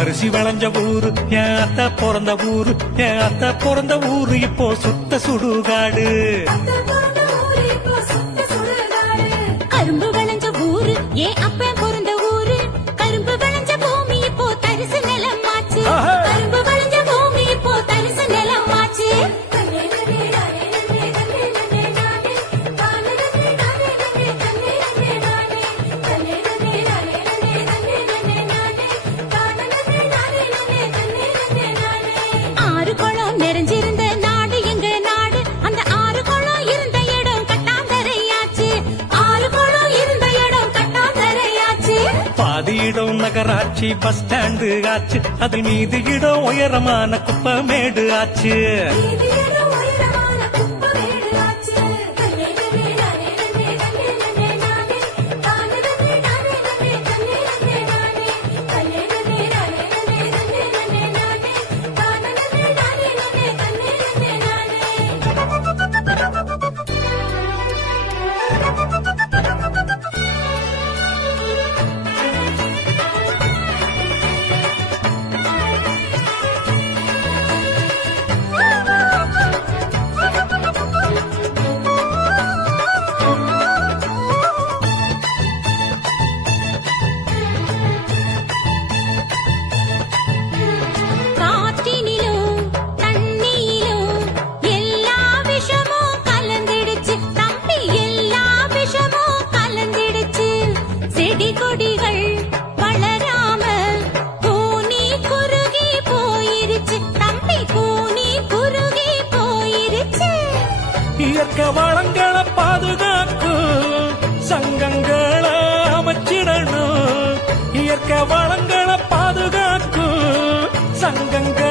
அரிசி விளைஞ்ச ஊரு என் அத்தை பிறந்த ஊரு, என் அத்தை பிறந்த ஊரு இப்போ சுத்த சுடுகாடு. கரும்பு விளைஞ்ச ஊரு என் அப்ப பிறந்த ஊரு, கரும்பு விளைஞ்ச பூமி இப்போ தரிசு நிலமாச்சு. கரும்பு விளைஞ்ச பூமி இப்போ தரிசு நிலமாச்சு. ஆறு குளம் நிறைஞ்சிருந்த நாடு எங்க நாடு, அந்த ஆறு குளம் இருந்த இடம் கட்டாந்தரையாச்சு. ஆறு குளம் இருந்த இடம் கட்டாந்தரையாச்சு. பாதி இடம் நகராட்சி பஸ் ஸ்டாண்டு ஆச்சு, அதில் மீதி இடம் உயரமான குப்பமேடு ஆச்சு. காற்றினிலும் தண்ணியிலும் எல்லா விஷமும் கலந்திடுச்சு தம்பி, எல்லா விஷமும் கலந்திடுச்சு. செடி கொடிகள் வளராம கூனி குறுகி போயிருச்சு தம்பி, கூனி குறுகி போயிருச்சு. இயற்கை வளங்களை பாதுகாக்கும் சங்கங்களை அமைச்சிடணும். இயற்கை வளங்களை பாதுகாக்கும் சங்கங்கள்